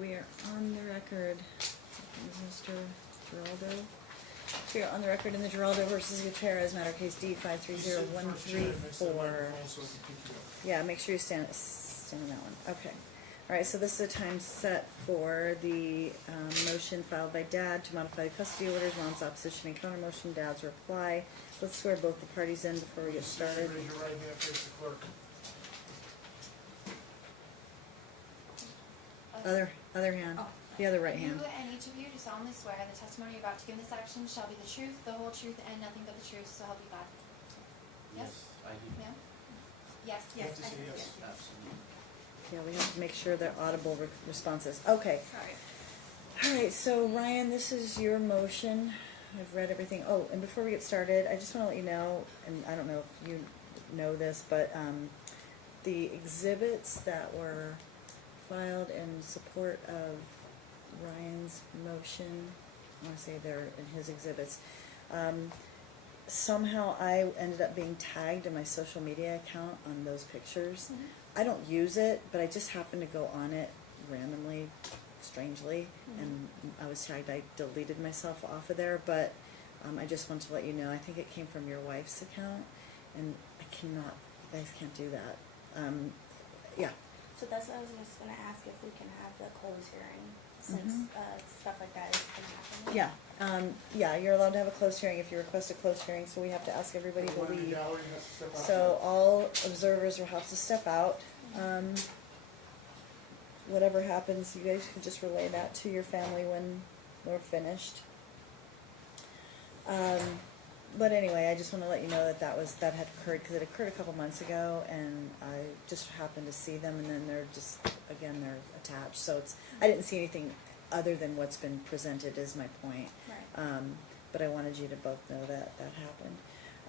we are on the record. Mr. Geraldo. We are on the record in the Geraldo versus Gutierrez matter case D530134. Yeah, make sure you stand on that one. Okay. All right, so this is a time set for the motion filed by Dad to modify custody orders, Mom's opposition and counter motion, Dad's reply. Let's swear both the parties in before we get started. Raise your right hand, face the clerk. Other hand. The other right hand. You and each of you do solemnly swear the testimony you're about to give in this action shall be the truth, the whole truth, and nothing but the truth, so help you God. Yes? I do. Ma'am? Yes. You have to say yes. Absolutely. Yeah, we have to make sure they're audible responses. Okay. Sorry. All right, so Ryan, this is your motion. I've read everything. Oh, and before we get started, I just want to let you know, and I don't know if you know this, but the exhibits that were filed in support of Ryan's motion, I want to say they're in his exhibits, somehow I ended up being tagged in my social media account on those pictures. Mm-hmm. I don't use it, but I just happened to go on it randomly, strangely, and I was tagged. I deleted myself off of there, but I just want to let you know, I think it came from your wife's account, and I cannot, you guys can't do that. Yeah. So that's what I was just going to ask, if we can have the closed hearing, since stuff like that is going to happen. Yeah, yeah, you're allowed to have a closed hearing if you request a closed hearing, so we have to ask everybody to leave. So all observers will have to step out. Whatever happens, you guys can just relay that to your family when we're finished. But anyway, I just want to let you know that that had occurred, because it occurred a couple months ago, and I just happened to see them, and then they're just, again, they're attached. So it's, I didn't see anything other than what's been presented is my point. Right. But I wanted you to both know that that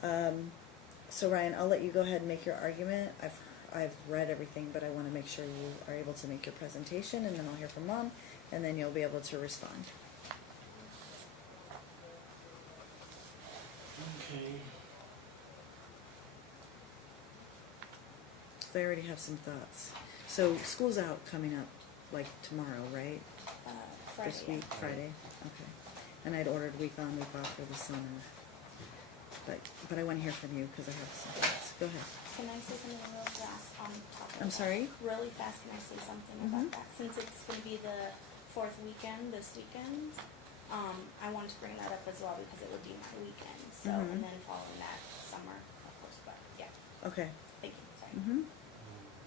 happened. So Ryan, I'll let you go ahead and make your argument. I've read everything, but I want to make sure you are able to make your presentation, and then I'll hear from Mom, and then you'll be able to respond. Okay. So I already have some thoughts. So school's out coming up, like tomorrow, right? Friday. This week, Friday. Okay. And I'd ordered week on, week off for the summer. But I want to hear from you because I have some thoughts. Go ahead. Can I say something real fast on top of I'm sorry? Really fast, can I say something about that? Since it's going to be the fourth weekend this weekend, I wanted to bring that up as well because it would be my weekend. So, and then following that, summer, of course, but yeah. Okay. Thank you. Sorry.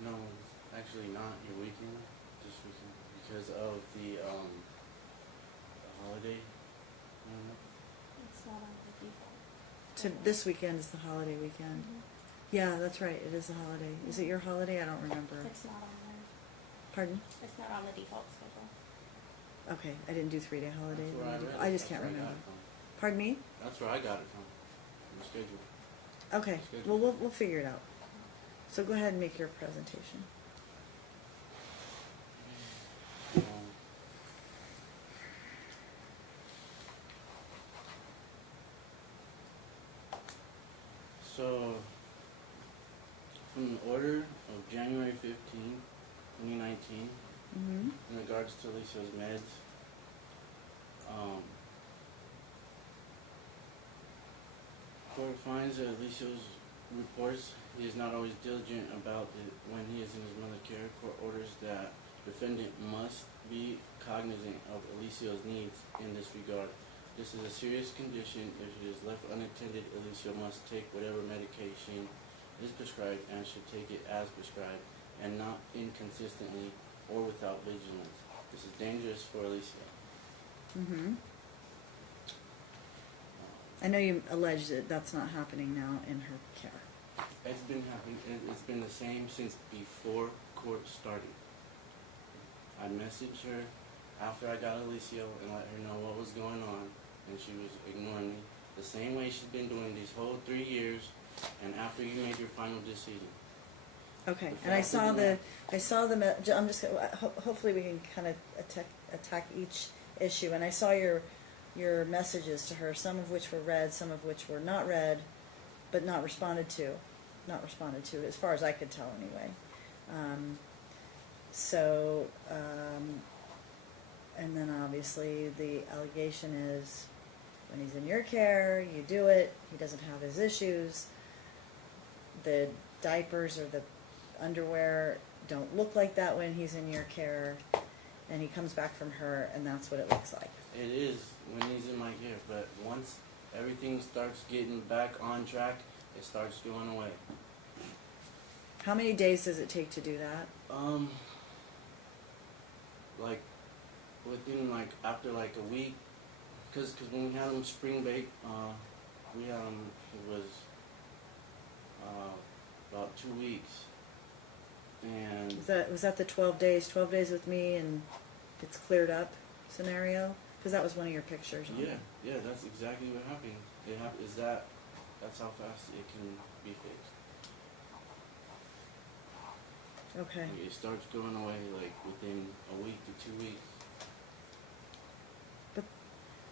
No, it's actually not your weekend, this weekend, because of the holiday. It's not on the default. This weekend is the holiday weekend. Yeah, that's right. It is a holiday. Is it your holiday? I don't remember. It's not on there. Pardon? It's not on the default schedule. Okay, I didn't do 3-day holiday. That's where I read it. I just That's can't where I got remember. it from. Pardon me? That's where I got it from the schedule. Okay. Well, we'll figure it out. So go ahead and make your presentation. Um, So, from the order of January 15, 2019, in regards to Alicia's meds, court finds that Alicia's reports he is not always diligent about when he is in his mother care. Court orders that defendant must be cognizant of Alicia's needs in this regard. This is a serious condition. If it is left unattended, Alicia must take whatever medication is prescribed and should take it as prescribed and not inconsistently or without vigilance. This is dangerous for Alicia. I know you alleged that that's not happening now in her care. It's been happening. It's been the same since before court started. I messaged her after I got Alicia and let her know what was going on, and she was ignoring me the same way she's been doing these whole 3 years, and after you made your final decision. Okay, and I saw the, I'm just, hopefully we can kind of attack each issue, and I saw your messages to her, some of which were read, some of which were not read, but not responded to, as far as I could tell anyway. And then obviously the allegation is when he's in your care, you do it, he doesn't have his issues. The diapers or the underwear don't look like that when he's in your care. And he comes back from her and that's what it looks like. It is when he's in my care, but once everything starts getting back on track, it starts going away. How many days does it take to do that? Like within like after like a week, cause when we had him spring bake, we had him. It was about 2 weeks, and Was that the 12 days? 12 days with me and it's cleared up scenario? Because that was one of your pictures. On yeah, that's exactly what happened. That's how fast it can be fixed. Okay. Like, it starts going away like within a week to 2 weeks.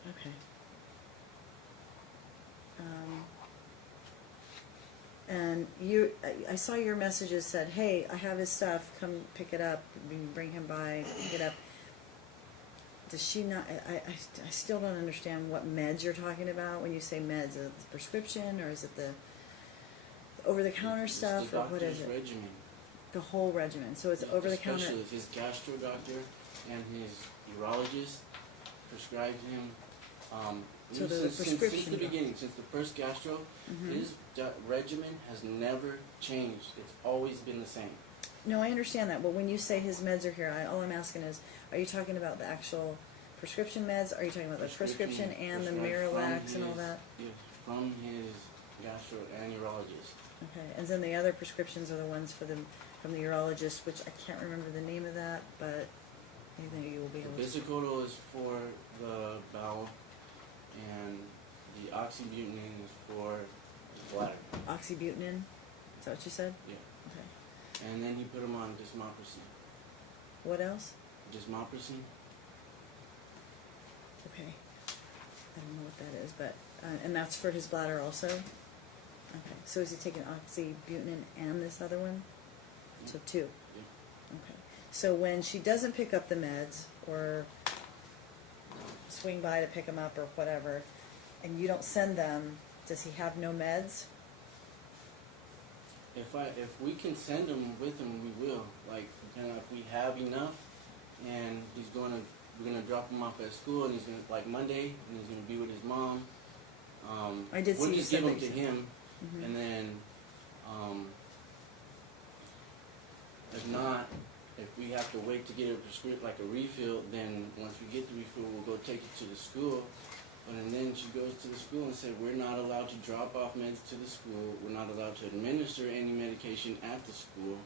Okay. And I saw your messages said, hey, I have his stuff, come pick it up, bring him by, pick it up. Does she not, I still don't understand what meds you're talking about when you say meds. Is it the prescription or is it the over-the-counter It's stuff the or what is doctor's it? regimen. The whole regimen. So it's over-the-counter. Especially his gastro doctor and his urologist prescribed him. So the Since the prescription beginning, since the first gastro, Mhm. his regimen has never changed. It's always been the same. No, I understand that, but when you say his meds are here, all I'm asking is, are you talking about the actual prescription meds? Are you talking about the prescription and the prescribed from Miralax and all his- that? Yes, from his gastro and urologist. Okay, and then the other prescriptions are the ones from the urologist, which I can't remember the name of that, but I think you will be The able to. Bisacodyl is for the bowel, and the oxybutynin is for the bladder. Oxybutynin? Is that what you said? Yeah. Okay. And then he put him on dismopracine. What else? Dismopracine? Okay. I don't know what that is, but, and that's for his bladder also? Okay, so is he taking oxybutynin and this other one? So two? Yeah. Okay. So when she doesn't pick up the meds or swing by to pick them up or whatever, and you don't send them, does he have no meds? If we can send him with him, we will. Like, if we have enough, and we're gonna drop him off at school, and he's gonna Monday, and he's gonna be with his mom. I did see We'll you just said give him that to you said. him, Mhm. and then if not, if we have to wait to get a refill, then once we get the refill, we'll go take it to the school. And then she goes to the school and said, we're not allowed to drop off meds to the school. We're not allowed to administer any medication at the school.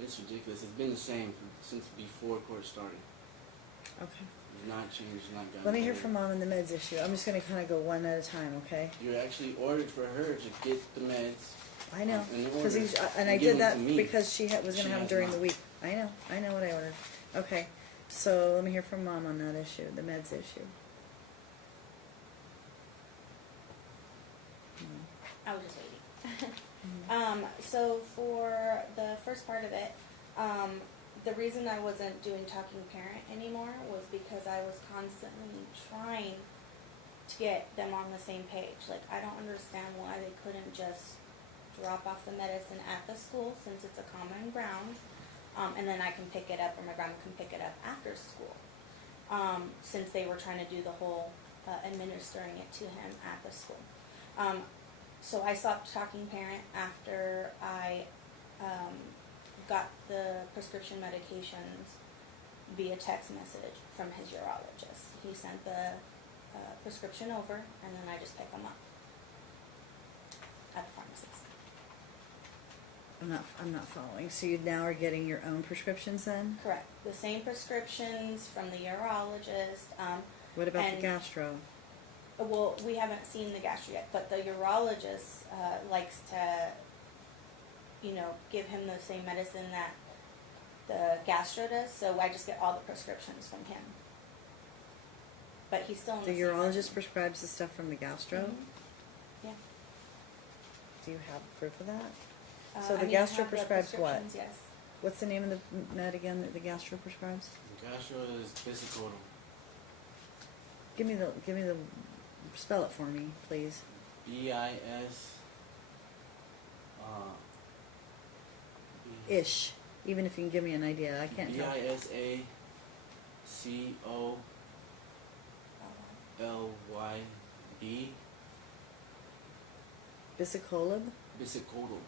It's ridiculous. It's been the same since before court started. Okay. It's not changed, not gotten Let me hear better. from Mom on the meds issue. I'm just going to kind of go one at a time, okay? You actually ordered for her to get the meds. I know. In Because order, and I and give did them that to me. because she was going She to have them has during not. the week. I know what I ordered. Okay. So let me hear from Mom on that issue, the meds issue. I was just waiting. So for the first part of it, the reason I wasn't doing Talking Parent anymore was because I was constantly trying to get them on the same page. Like, I don't understand why they couldn't just drop off the medicine at the school since it's a common ground, and then I can pick it up, or my grandma can pick it up after school, since they were trying to do the whole administering it to him at the school. So I stopped Talking Parent after I got the prescription medications via text message from his urologist. He sent the prescription over, and then I just pick them up at the pharmacies. I'm not following. So you now are getting your own prescriptions then? Correct. The same prescriptions from the urologist. What about the And- gastro? Well, we haven't seen the gastro yet, but the urologist likes to, give him the same medicine that the gastro does. So I just get all the prescriptions from him. But he's still in The the same urologist prescribes the stuff from the gastro? Mhm. Yeah. Do you have proof of that? So the I gastro have the prescribes what? prescriptions, Yes. What's the name of the med again that the gastro prescribes? Gastro is Bisicotal. Give me the, spell it for me, please. B-I-S. Ish. Even if you can give me an idea, I can't tell. B-I-S-A-C-O-L-Y-B. Bisicolib? Bisicotal.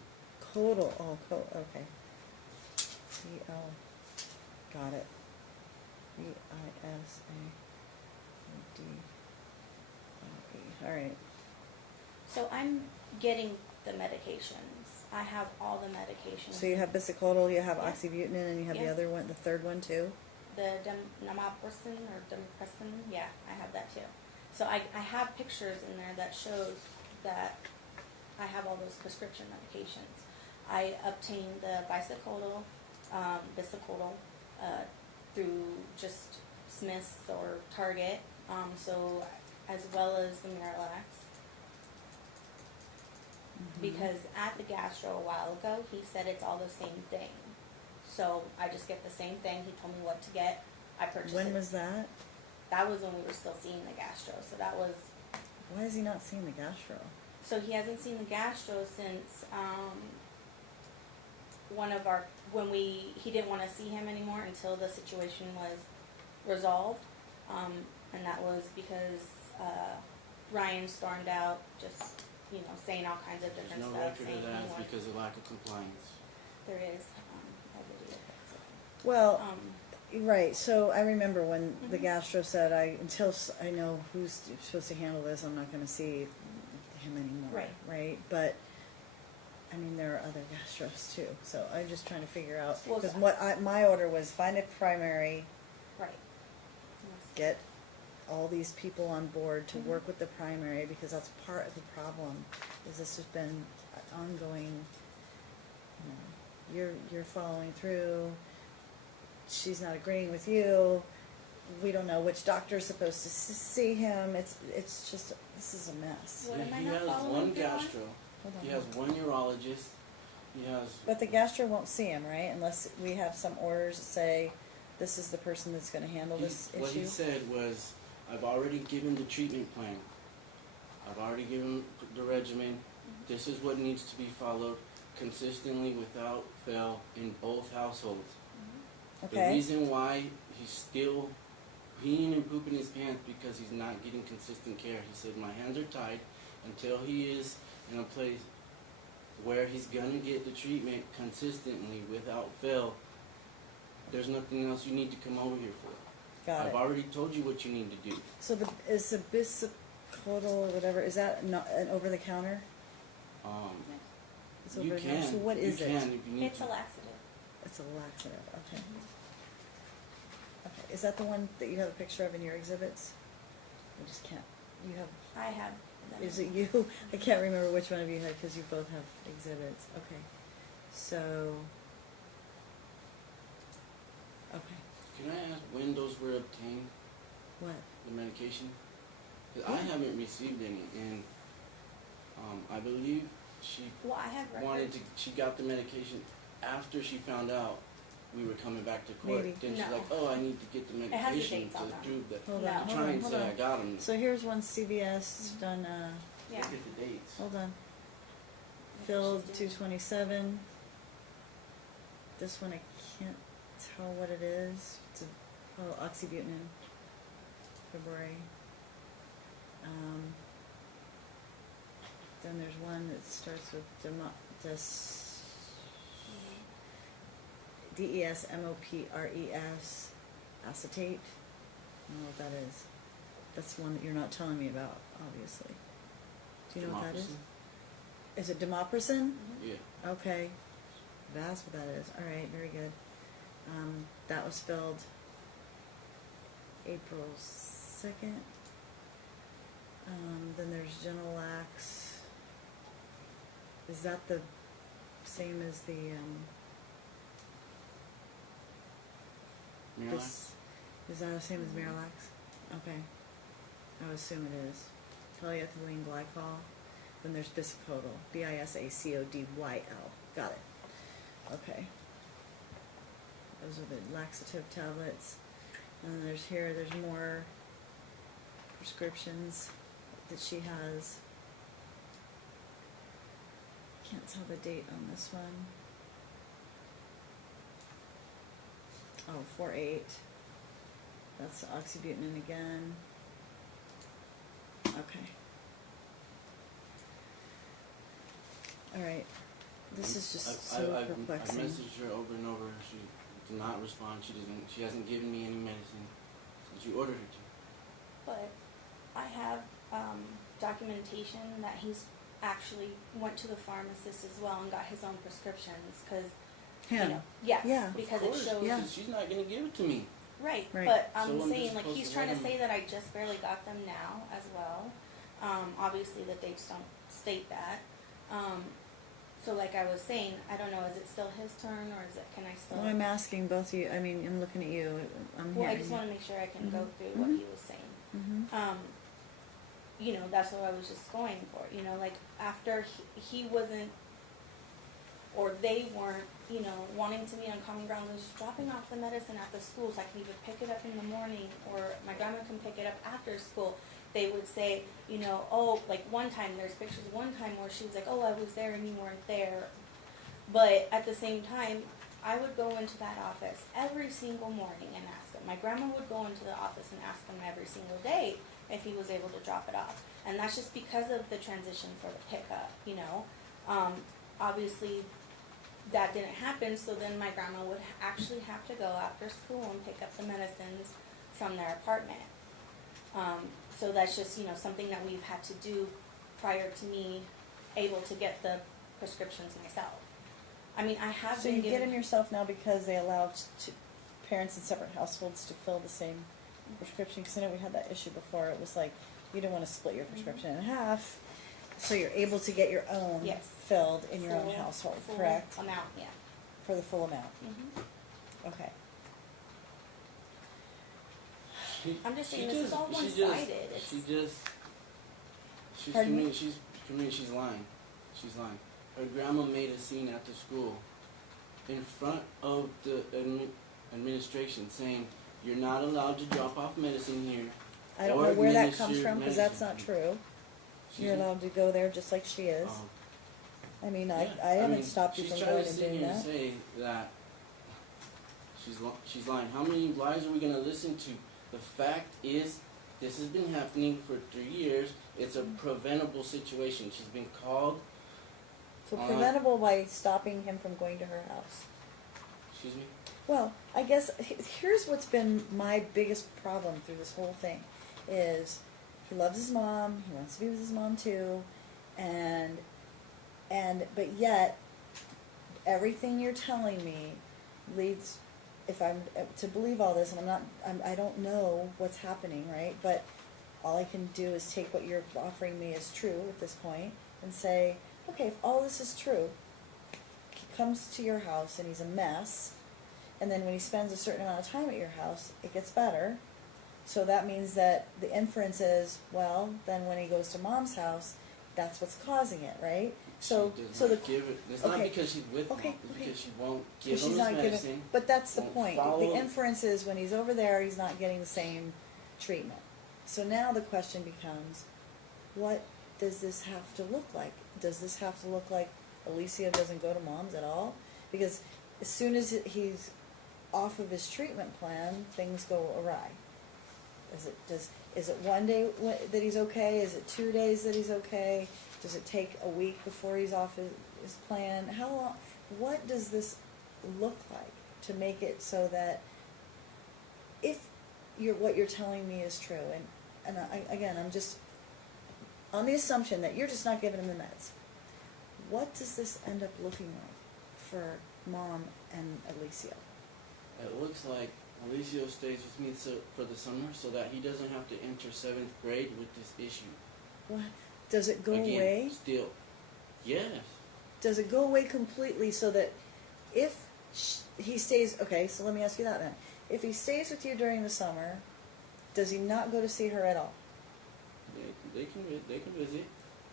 Codal. Oh, okay. C-L. Got it. B-I-S-A-D-L-E. All right. So I'm getting the medications. I have all the medications. So you have bisicolol, you have Yeah. oxybutynin, and you have the Yeah. other one, the third one too? The namaprosyn or demopressin, yeah, I have that too. So I have pictures in there that shows that I have all those prescription medications. I obtained the bisicolol through just Smith's or Target, so as well as the Miralax. Because at the gastro a while ago, he said it's all the same thing. So I just get the same thing. He told me what to get. I purchased When it. was that? That was when we were still seeing the gastro. So that was. Why is he not seeing the gastro? So he hasn't seen the gastro since he didn't want to see him anymore until the situation was resolved, and that was because Ryan stormed out, just saying all kinds of There's different no stuff. record saying of he that wanted- because of lack of compliance. there is a video. Well, Um, right, so I remember when the Mhm. gastro said, until I know who's supposed to handle this, I'm not gonna see him anymore. Right. But, I mean, there are other gastros too, so I'm just trying to figure out, Well, because so- my order was find a primary, right. get all these people on board to Mhm. work with the primary, because that's part of the problem, is this has been ongoing, you're following through, she's not agreeing with you, we don't know which doctor's supposed to see him, it's just, this is a mess. What am I He not has following one through on? gastro. Hold on. He has one urologist. He has. But the gastro won't see him, right, unless we have some orders that say, this is the person that's gonna handle this What he issue? said was, I've already given the treatment plan. I've already given the regimen. This is what needs to be followed consistently without fail in both households. The Okay, reason why he's still peeing and pooping his pants because he's not getting consistent care. He said, my hands are tied until he is in a place where he's gonna get the treatment consistently without fail. There's nothing else you need to come over here for. got I've it. already told you what you need to do. So is the bisicolol or whatever, is that not an over-the-counter? It's You over-the-counter. can. So what is you it? can if you need It's to. a laxative. It's a laxative, okay. Okay, is that the one that you have a picture of in your exhibits? I just can't, you have, I have them. is it you? I can't remember which one of you had, because you both have exhibits, okay. So, okay, Can I ask when those were obtained, what? the medication? 'Cause I haven't received any, and I believe she Well, I have records. she got the medication after she found out we were coming back to court. Maybe. Then she's No. like, oh, I need to get the It has the medication dates on to them. prove that. Hold No. on, To hold try on, and hold say on. I got them. So here's one CVS done, Yeah. Look at the dates. hold on, That's filled what she's doing. 227. This one I can't tell what it is. It's oxybutynin, February. Then there's one that starts with DESMOPRES acetate. I don't know what that is. That's one that you're not telling me about, obviously. Do you know what that is? Democracy? Is it demopressin? Yeah. Okay, that's what that is. All right, very good. That was filled April 2nd. Then there's Genelax. Is that the same as the Miralax? is that the same as Miralax? Okay, I would assume it is. Polyethylene glycol. Then there's Bisicolol, BisacodYl. Got it. Okay. Those are the laxative tablets. And then there's more prescriptions that she has. Can't tell the date on this one. Oh, 4/8. That's oxybutynin again. Okay. All right. This is just so I've perplexing. messaged her over and over. She did not respond. She hasn't given me any medicine since you ordered her to. But I have documentation that he's actually went to the pharmacist as well and got his own prescriptions because, Him. yes, Yeah. because Of it course, shows. Yeah. because she's not gonna give it to me. Right, Right. but So I'm I'm saying just like supposed he's to trying to let say him- that I just barely got them now as well. Obviously the dates don't state that. So like I was saying, I don't know, is it still his turn or is it, can I still? Well, I'm asking both of you. I mean, I'm looking at you. I'm Well, I hearing just you. want to make sure I can go Mhm. through what Mhm. he was saying. Mhm. That's what I was just going for. Like after he wasn't, or they weren't, wanting to meet on common ground, was dropping off the medicine at the school so I can either pick it up in the morning or my grandma can pick it up after school. They would say, oh, like one time, there's pictures one time where she was like, oh, I was there and you weren't there. But at the same time, I would go into that office every single morning and ask him. My grandma would go into the office and ask him every single day if he was able to drop it off. And that's just because of the transition for the pickup, Obviously, that didn't happen, so then my grandma would actually have to go after school and pick up the medicines from their apartment. So that's just, something that we've had to do prior to me able to get the prescriptions myself. I mean, I have So been you get given... them yourself now because they allow parents in separate households to fill the same prescription? Because I know we had that issue before. It was like you don't want to split your prescription in half, so you're able to get your own Yes. filled in your own full- household, full correct? amount, yeah. For the full amount. Mm-hmm. Okay. I'm just She saying, this is all she just- one-sided. Pardon me? she's lying. She's lying. Her grandma made a scene at the school in front of the administration saying, you're not allowed to drop off medicine here. I don't or know where that comes administer from because that's not medicine." true. She's- You're allowed to go there just like she is. I mean, I haven't stopped you from going and doing that. She's trying to sit here and say that she's lying. How many lies are we going to listen to? The fact is, this has been happening for 3 years. It's a preventable situation. She's been called. So preventable by stopping him from going to her house. Excuse me? Well, I guess here's what's been my biggest problem through this whole thing is he loves his mom, he wants to be with his mom too, but yet everything you're telling me leads, if I'm to believe all this, and I don't know what's happening, right? But all I can do is take what you're offering me as true at this point and say, okay, if all this is true, he comes to your house and he's a mess, and then when he spends a certain amount of time at your house, it gets better. So that means that the inference is, well, then when he goes to mom's house, that's what's causing it, right? So give it. It's not okay. because she's with mom. It's because she won't give she's him his not medicine. giving. But that's the won't point. follow- The inference is when he's over there, he's not getting the same treatment. So now the question becomes, what does this have to look like? Does this have to look like Alicia doesn't go to mom's at all? Because as soon as he's off of his treatment plan, things go awry. Is it one day that he's okay? Is it 2 days that he's okay? Does it take a week before he's off his plan? How long? What does this look like to make it so that if what you're telling me is true, and I'm just on the assumption that you're just not giving him the meds, what does this end up looking like for mom and Alicia? It looks like Alicia stays with me for the summer so that he doesn't have to enter 7th grade with this issue. What? Does it go Again, away? Still. Yes. Does it go away completely so that if he stays, okay, so let me ask you that then. If he stays with you during the summer, does he not go to see her at all? They can visit.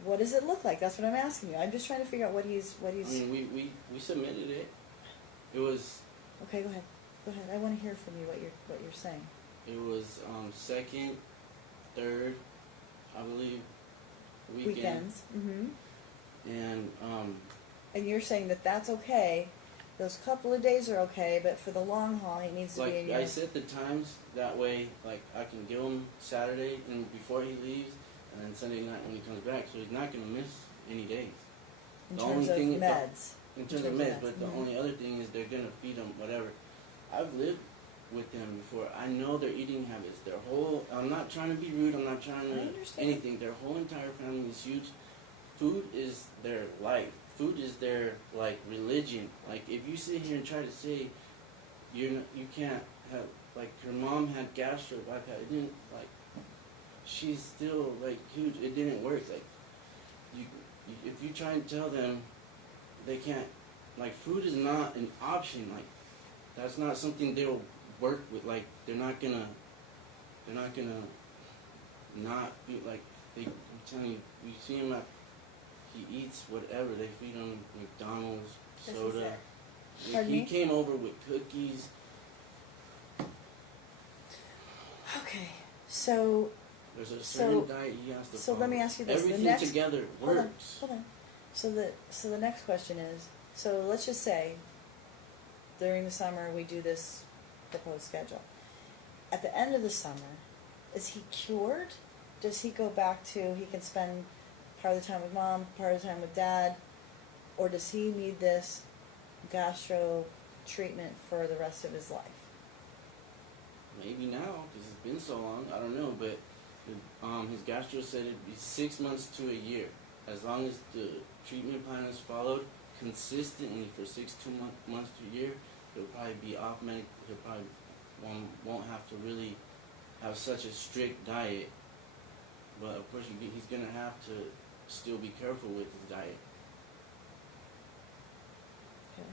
What does it look like? That's what I'm asking you. I'm just trying to figure out what he's. I mean, we submitted it. It was Okay, go ahead. Go ahead. I want to hear from you what you're saying. it was second, third, I believe, weekend. Weekends. Mm-hmm. And And you're saying that that's okay. Those couple of days are okay, but for the long haul, he needs to be in like your. I set the times that way, like I can give him Saturday and before he leaves, and then Sunday night when he comes back, so he's not gonna miss any days. in the terms only of thing- meds. In terms of meds, but the Mhm. only other thing is they're gonna feed them whatever. I've lived with them before. I know their eating habits. Their whole. I'm not trying to be rude. I'm not trying I to understand. anything. Their whole entire family is huge. Food is their life. Food is their like religion. Like if you sit here and try to say you can't have like her mom had gastro bypass. It didn't like. She's still like huge. It didn't work. Like if you try and tell them they can't, like food is not an option. Like that's not something they'll work with. Like they're not gonna not be like they. I'm telling you, you see him at. He eats whatever they feed him. McDonald's, This is soda. it. Pardon He me? came over with cookies. Okay, so There's a So- certain diet he has to so follow. let me ask you this, the Everything next- together hold on, works. hold on. So the next question is, so let's just say during the summer we do this proposed schedule. At the end of the summer, is he cured? Does he go back to he can spend part of the time with mom, part of the time with dad, or does he need this gastro treatment for the rest of his life? Maybe now, because it's been so long. I don't know, but his gastro said it'd be 6 months to a year. As long as the treatment plan is followed consistently for months to a year, he'll probably be off medic. He'll probably won't have to really have such a strict diet. But of course, he's gonna have to still be careful with his diet. Okay.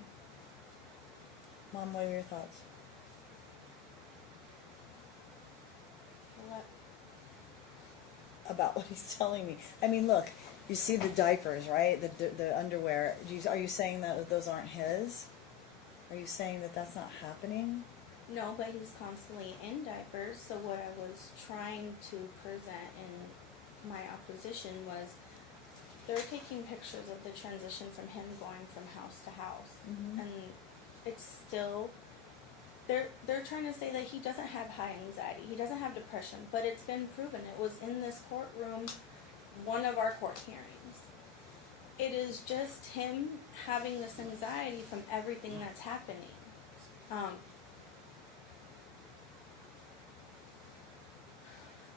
Mom, what are your thoughts? What? About what he's telling me. I mean, look, you see the diapers, right? The underwear. Are you saying that those aren't his? Are you saying that that's not happening? No, but he's constantly in diapers. So what I was trying to present in my opposition was they're taking pictures of the transition from him going from house to house, Mhm. and it's still they're trying to say that he doesn't have high anxiety, he doesn't have depression, but it's been proven. It was in this courtroom, one of our court hearings. It is just him having this anxiety from everything that's happening.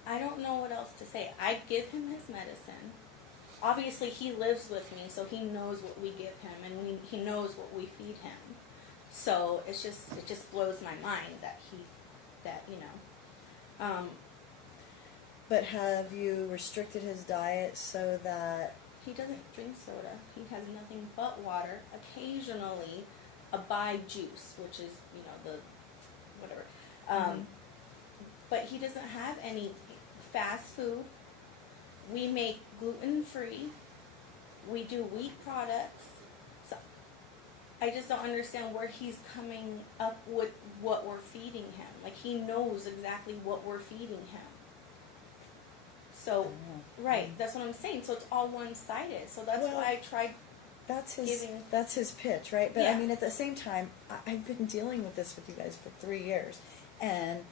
I don't know what else to say. I give him his medicine. Obviously, he lives with me, so he knows what we give him, and he knows what we feed him. So it just blows my mind that But have you restricted his diet so that? he doesn't drink soda. He has nothing but water. Occasionally, a Bai juice, which is the whatever. Mhm. But he doesn't have any fast food. We make gluten-free. We do wheat products. So I just don't understand where he's coming up with what we're feeding him. Like, he knows exactly what we're feeding him. So, right, that's what I'm saying. So it's all one-sided. So that's Well, why I tried. That's his. Giving- That's his pitch, right? But I Yeah. mean, at the same time, I've been dealing with this with you guys for 3 years, and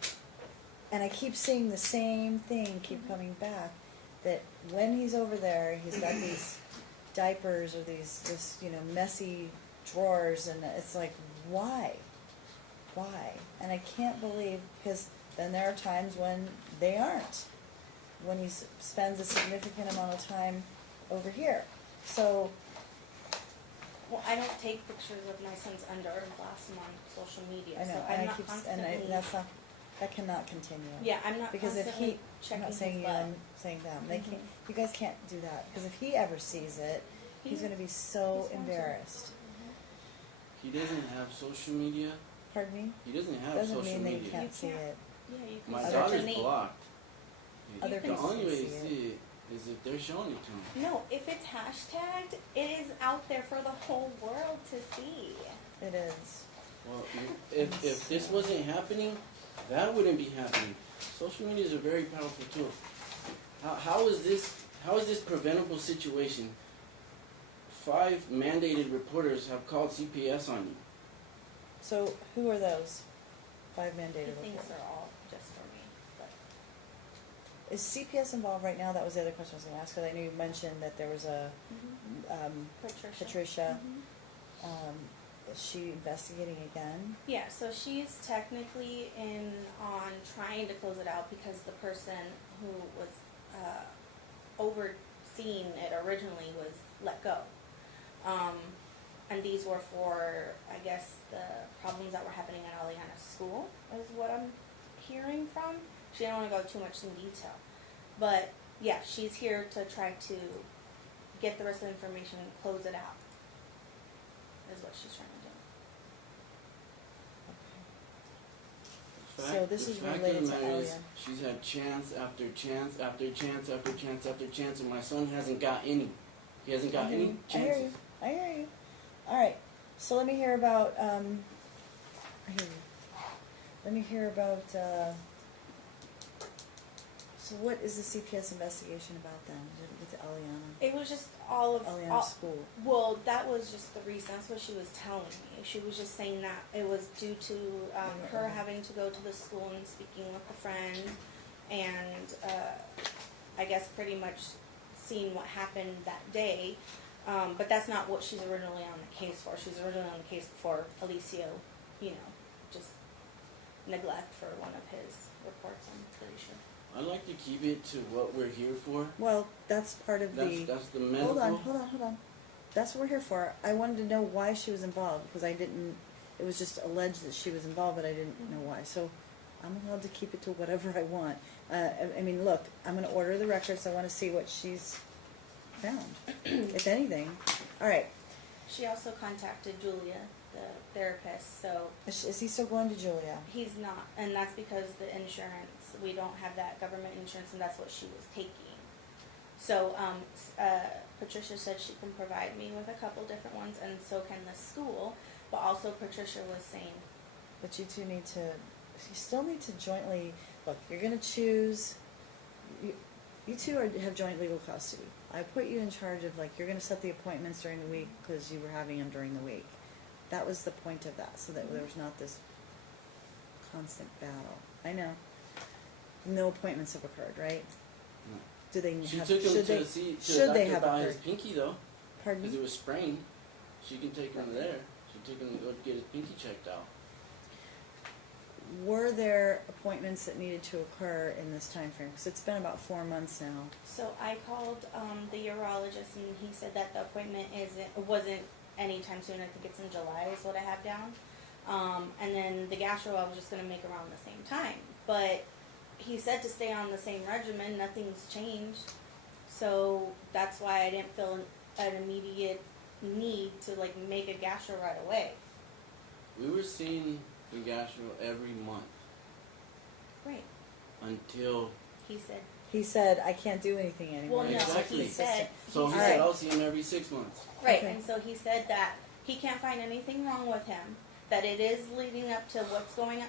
I keep seeing the same thing keep coming back. That when he's over there, he's got these diapers or this messy drawers, and it's like, why? And I can't believe, because then there are times when they aren't, when he spends a significant amount of time over here. So Well, I don't take pictures of my son's underwear and blast them on social media. I know, So and I'm not constantly. that cannot continue. Yeah, I'm not Because if constantly he, I'm checking not saying his you, butt. I'm saying them. They can't. Mhm. You guys can't do that, because if he ever sees it, he's He- going to be so he's going to. embarrassed. He doesn't have social media. Pardon me. He doesn't have Doesn't social mean that you media. can't You see can't. it. Yeah, you can My Other search daughter's a name. blocked. Other You The can people only can way see to it. see it is if they're showing it to him. No, if it's hashtagged, it is out there for the whole world to see. It is. Well, if this wasn't happening, that wouldn't be happening. Social media is a very powerful tool. How is this preventable situation? 5 mandated reporters have called CPS on you. So who are those 5 He mandated thinks reporters? they're all just for me, but Is CPS involved right now? That was the other question I was going to ask. Because I know you mentioned that there was a Patricia. Is she investigating again? Yeah, so she's technically in on trying to close it out because the person who was overseeing it originally was let go. And these were for, I guess, the problems that were happening at Aliana's school, is what I'm hearing from. She didn't want to go too much in detail. But, yeah, she's here to try to get the rest of the information and close it out, is what she's trying to do. So this is The fact related of the to matter is, Alia. she's had chance after chance after chance after chance after chance, and my son hasn't got any. He hasn't got any I hear chances. you. I hear you. All right. So let me hear about. I hear you. Let me hear about. So what is the CPS investigation about then with Aliana? It was just all of Aliana's school. Well, that was just the reason. That's what she was telling me. She was just saying that it was due to her having to go to the school and speaking with a friend, and I guess pretty much seeing what happened that day. But that's not what she's originally on the case for. She's originally on the case for Alicio, just neglect for one of his reports, I'm pretty sure. I like to keep it to what we're here for. Well, that's part of the. That's the medical. Hold on. That's what we're here for. I wanted to know why she was involved because I didn't. It was just alleged that she was involved, but I didn't know why. So I'm allowed to keep it to whatever I want. I mean, look, I'm going to order the records. I want to see what she's found, if anything. All right. She also contacted Julia, the therapist, so Is he still going to Julia? he's not, and that's because the insurance, we don't have that government insurance, and that's what she was taking. So, Patricia said she can provide me with a couple different ones, and so can the school, but also Patricia was saying, But you two need to. You still need to jointly look. You're going to choose. You two have joint legal custody. I put you in charge of you're going to set the appointments during the week because you were having them during the week. That was the point of that, so that there was not this constant battle. I know. No appointments have occurred, right? No. Do they She have? took him should to they? see to should the they doctor have about his occurred? pinky though, Pardon because me? it was sprained. She can take him there. She took him to go get his pinky checked out. Were there appointments that needed to occur in this time frame? Because it's been about 4 months now. so I called, the urologist, and he said that the appointment wasn't anytime soon. I think it's in July is what I have down. And then the gastro I was just going to make around the same time. But he said to stay on the same regimen. Nothing's changed. So that's why I didn't feel an immediate need to make a gastro right away. We were seeing the gastro every month Right. until. He said. He said, I can't do anything anymore. Well, no, Exactly. he said. So he All said, right. I'll see him every 6 months. Right, Okay. and so he said that he can't find anything wrong with him, that it is leading up to what's going on.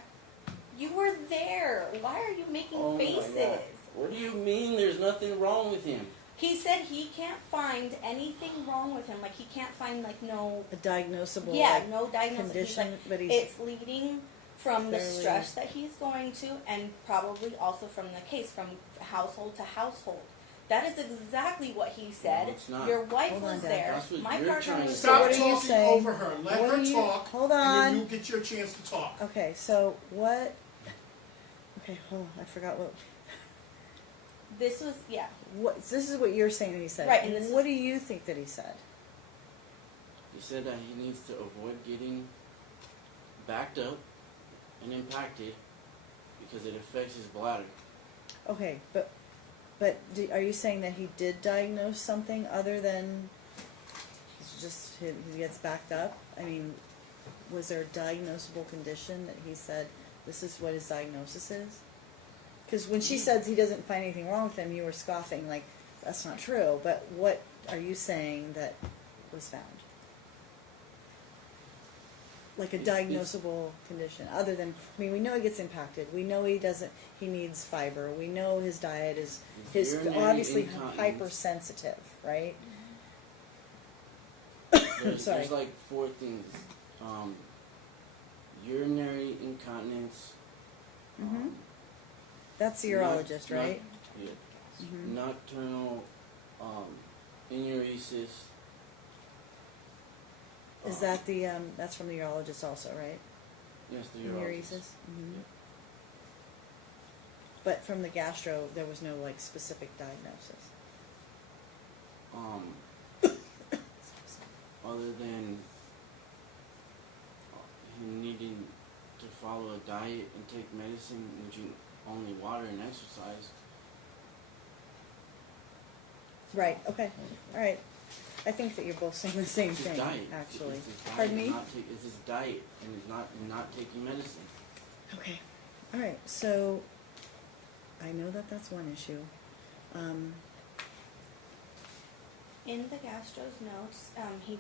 You were there. Why are you making Oh my faces? God. What do you mean there's nothing wrong with him? He said he can't find anything wrong with him. He can't find no A diagnosable no diagnosis. He's condition, but he's it's leading from the clearly- stress that he's going to, and probably also from the case, from household to household. That is exactly what he said. No, it's not. Your wife Hold on, was Dad. there. That's what My you're partner trying to was say. Stop What are you talking saying? over her. Let What her are you- talk. hold And on. then you get your chance to talk. Okay, so what? Okay, hold on. I forgot what. This was What? This is what you're saying that he said. Right, and this what is- do you think that he said? He said that he needs to avoid getting backed up and impacted because it affects his bladder. Okay, but are you saying that he did diagnose something other than just he gets backed up? I mean, was there a diagnosable condition that he said this is what his diagnosis is? Because when she said he doesn't find anything wrong with him, you were scoffing that's not true, but what are you saying that was found? Like a diagnosable condition, other than, I mean, we know he gets impacted, we know he needs fiber, we know his diet is, his Urinary obviously incontinence. hypersensitive, right? Sorry. There's like 4 things. Urinary incontinence. Mhm. That's the Not- urologist, not- right? Yeah. Mhm. Nocturnal enuresis. Is that the, that's from the urologist also, right? Yes, the urologist. Uresis? Mhm. Yep. But from the gastro, there was no, like, specific diagnosis. Other than him needing to follow a diet and take medicine and drink only water and exercise. Right, okay, all right. I think that you're both saying the same It's his thing, diet. actually. It's his diet. Pardon me? It's his diet and he's not taking medicine. Okay, all right, so I know that that's one issue. In the gastro's notes, he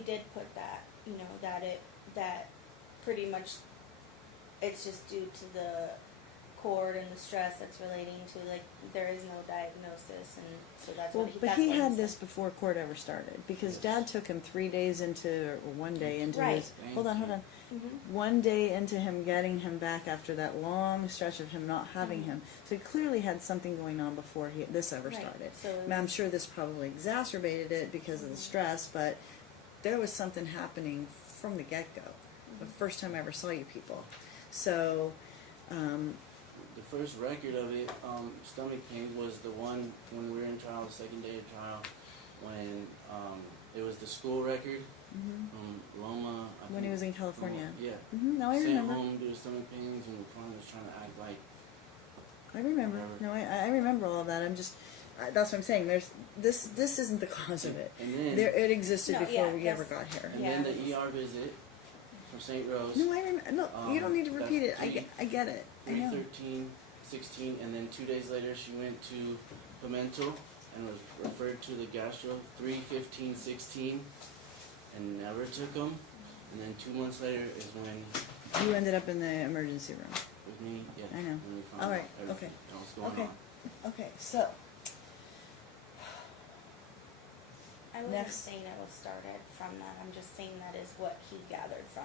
did put that, you know, that pretty much it's just due to the cord and the stress that's relating to, like, there is no diagnosis, and so that's Well, what he, but that's he what had said. this before court ever started, because Yes. Dad took him 3 days into, or 1 day into Right. his, hold on. Mhm. 1 day into him getting him back after that long stretch of him not having Mhm. him. So he clearly had something going on before this ever Right. started. So- Now, I'm sure this probably exacerbated it because of the stress, but there was something happening from the get-go, the first time I ever saw you people. So, The first record of it, stomach pains, was the one when we were in trial, the second day of trial, when it was the school record from Loma. I when he think- was in California. Yeah. No, I Sent remember. home due to stomach pains, and the client was trying to act like. I remember. No, I remember all of that. I'm just, that's what I'm saying. This isn't the cause of it. And then, It existed No, before yeah, we yes. ever got here. and Yeah. then the ER visit from St. Rose. No, I remember. No, you don't need to that's repeat it. three- I get it. I know. 3/13, 16, and then 2 days later she went to Pimento and was referred to the gastro 3/15, 16, and never took them. And then 2 months later is when, You ended up in the emergency room. with me, yeah, I know. when we found All out right, everything okay. that was going Okay. on. Okay, so I wasn't Next. saying it was started from that. I'm just saying that is what he gathered from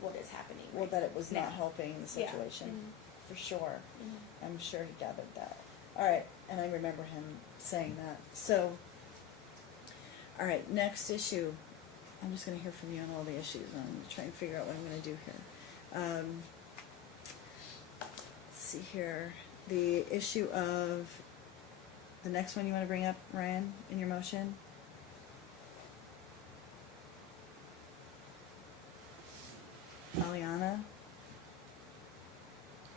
what is happening. well, right that it was not now. helping the Yeah. situation, for sure. Mhm. I'm sure he gathered that. All right, and I remember him saying that. So, all right, next issue. I'm just going to hear from you on all the issues. I'm going to try and figure out what I'm going to do here. Let's see here. The issue of the next one you want to bring up, Ryan, in your motion? Aliana?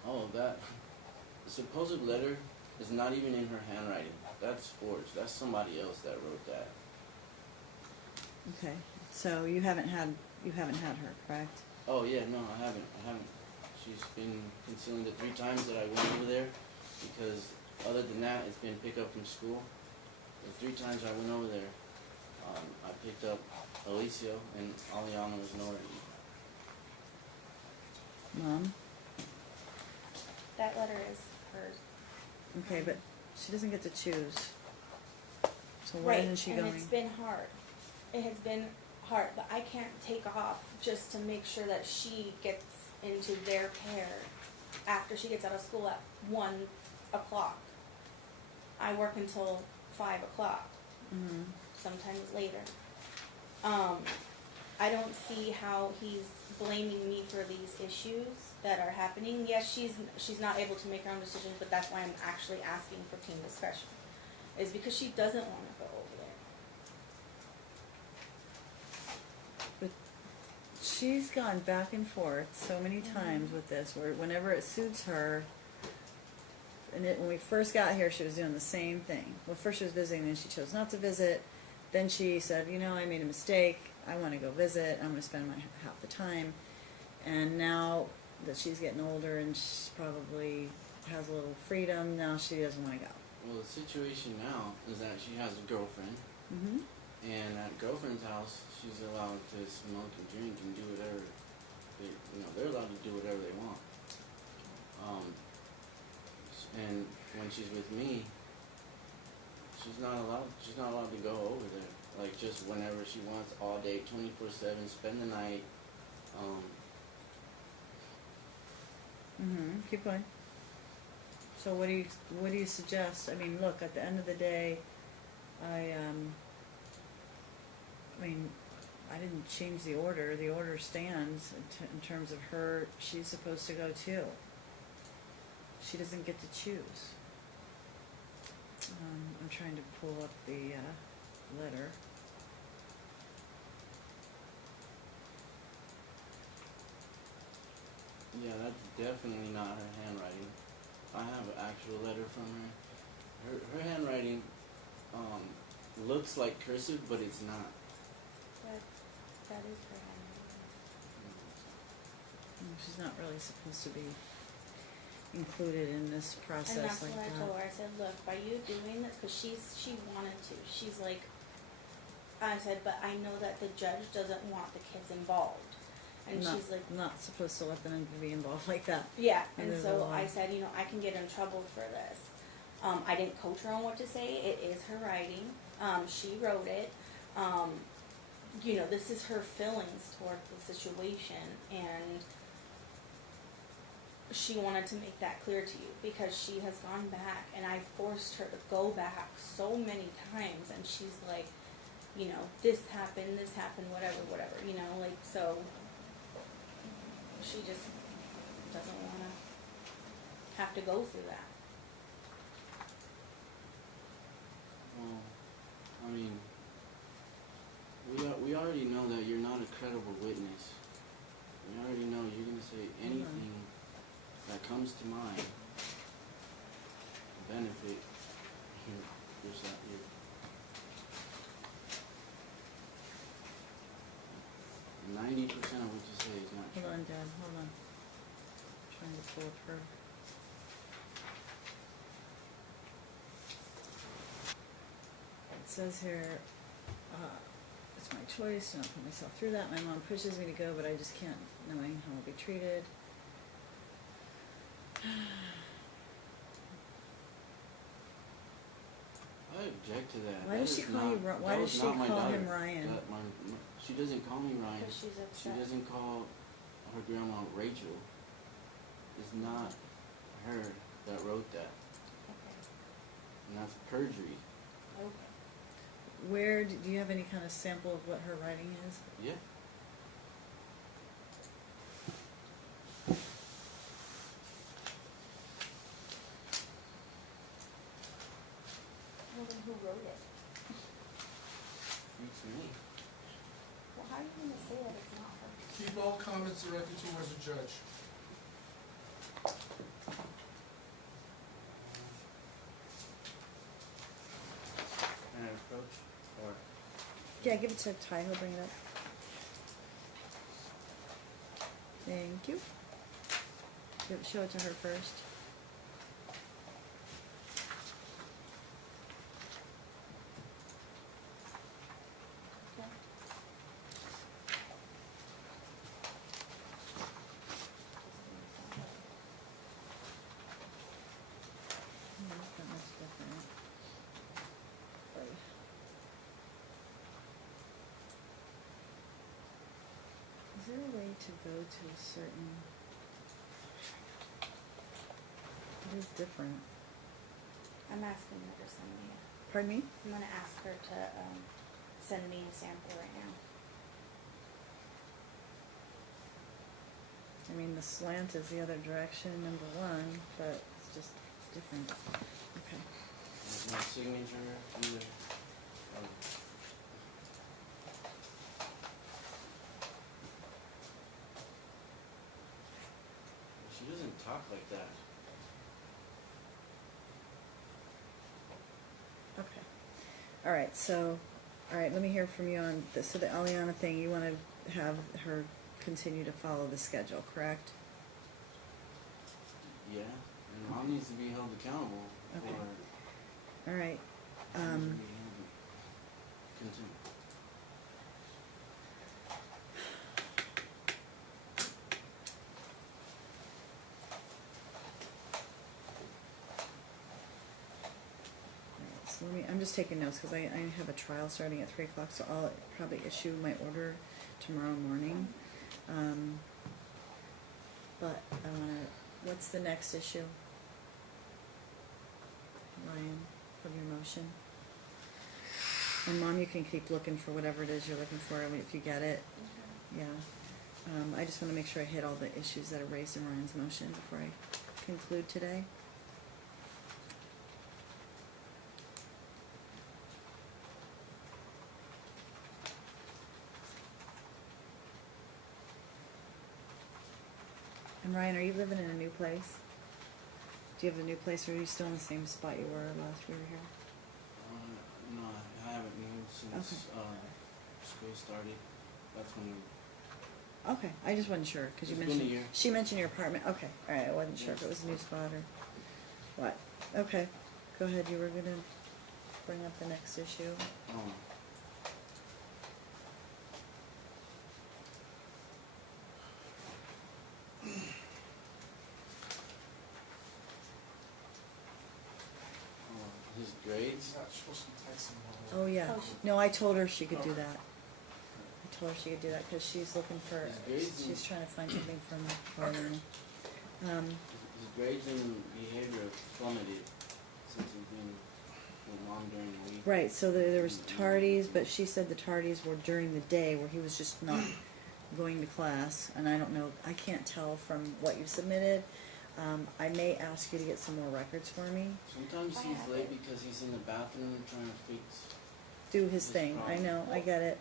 Oh, that the supposed letter is not even in her handwriting. That's forged. That's somebody else that wrote that. Okay, so you haven't had her, correct? Oh yeah, no, I haven't. She's been concealing the 3 times that I went over there, because other than that, it's been picked up from school. The 3 times I went over there, I picked up Alicio, and Aliana was nowhere to be. Mom? That letter is hers. Okay, but she doesn't get to choose. So why Right, isn't she and going? it's been hard. It has been hard, but I can't take off just to make sure that she gets into their care after she gets out of school at 1 o'clock. I work until 5 o'clock, Mhm. sometimes later. I don't see how he's blaming me for these issues that are happening. Yes, she's not able to make her own decisions, but that's why I'm actually asking for team discussion. Is because she doesn't want to go over there. But she's gone back and forth so many times with this, where whenever it suits her, and when we first got here, she was doing the same thing. Well, first she was visiting, then she chose not to visit. Then she said, you know, I made a mistake. I want to go visit. I'm going to spend my half the time. And now that she's getting older and she probably has a little freedom, now she doesn't want to go. Well, the situation now is that she has a girlfriend, Mm-hmm. and at girlfriend's house, she's allowed to smoke and drink and do whatever. They're allowed to do whatever they want. And when she's with me, she's not allowed. She's not allowed to go over there. Like just whenever she wants, all day, 24/7, spend the night. Mm-hmm. Keep going. So what do you suggest? I mean, look, at the end of the day, I didn't change the order. The order stands in terms of her. She's supposed to go too. She doesn't get to choose. I'm trying to pull up the letter. Yeah, that's definitely not her handwriting. I have an actual letter from her. Her handwriting looks like cursive, but it's not. That is her handwriting. She's not really supposed to be included in this process And that's like what I that. told her. I said, look, by you doing this, because she wanted to. She's like, I said, but I know that the judge doesn't want the kids involved. And she's like, I'm not supposed to let them be involved like that. yeah. And And there's a so lot. I said, I can get in trouble for this. I didn't coach her on what to say. It is her writing. She wrote it. This is her feelings toward the situation, and she wanted to make that clear to you because she has gone back, and I forced her to go back so many times, and she's like, this happened, whatever, so she just doesn't want to have to go through that. Well, I mean, we already know that you're not a credible witness. We already know you're gonna say anything that comes to mind to benefit yourself. 90% of what you say is not true. Hold on, Dad. Hold on. Trying to pull up her. It says here, it's my choice. I don't put myself through that. My mom pushes me to go, but I just can't, knowing how I'll be treated. I object to that. Why does she call you? Why does she call him Ryan? She doesn't call me Ryan. Because she's She upset. doesn't call her grandma Rachel. It's not her that wrote that, Okay. and that's perjury. Okay. Where do you have any kind of sample of what her writing is? Yeah. Well, then who wrote it? Beats me. Well, how are you going to say that it's not her? Keep all comments directed towards the judge. Can I approach? Or Yeah, give it to Ty. He'll bring it up. Thank you. Show it to her first. Okay. Not that much different. But is there a way to go to a certain? It is different. I'm asking her to send me Pardon me? I'm going to ask her to send me a sample right now. I mean, the slant is the other direction, number one, but it's just different. Okay. there's no signature either. She doesn't talk like that. Okay. All right. So, all right. Let me hear from you on this. So the Aliana thing, you want to have her continue to follow the schedule, correct? Yeah, and mom needs to be held accountable Okay. for All right. Continue. So I'm just taking notes because I have a trial starting at 3 o'clock, so I'll probably issue my order tomorrow morning. But I wanna, what's the next issue? Ryan, from your motion? And Mom, you can keep looking for whatever it is you're looking for, I mean, if you get it, yeah. I just wanna make sure I hit all the issues that are raised in Ryan's motion before I conclude today. And Ryan, are you living in a new place? Do you have a new place, or are you still in the same spot you were last we were here? No, I haven't moved since school started. That's when Okay, I just wasn't sure, because you It's been a mentioned, year. she mentioned your apartment, okay, alright, I wasn't sure if it was a new spot or what. Okay, go ahead, you were gonna bring up the next issue. his grades. He's not supposed to be texting while Oh, yeah, Oh, no, I told her she could do that. I told her she could do that, because she's looking for, His grades she's trying to find something from Ryan. His grades and behavior have plummeted since he's been with Mom during the week. Right, so there was tardies, but she said the tardies were during the day where he was just not going to class, and I don't know, I can't tell from what you submitted. I may ask you to get some more records for me. Sometimes he's late because he's in the bathroom trying to fix. Do his His thing, I problem. know, I get it.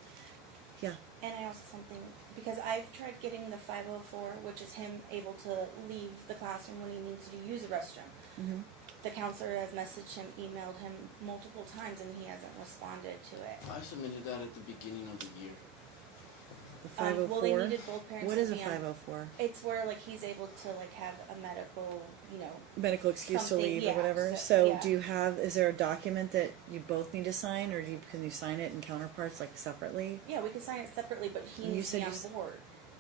Yeah, And I also something, because I've tried getting the 504, which is him able to leave the classroom when he needs to use the restroom. mhm. The counselor has messaged him, emailed him multiple times, and he hasn't responded to it. I submitted that at the beginning of the year. The 504? Well, they needed both parents What to is a be on. 504? It's where like he's able to like have a medical, you know. Medical excuse to Something, leave or yeah, whatever. so- So yeah. do you have, is there a document that you both need to sign, or can you sign it in counterparts, like separately? Yeah, we can sign it separately, but he And you needs to be said on you s- board.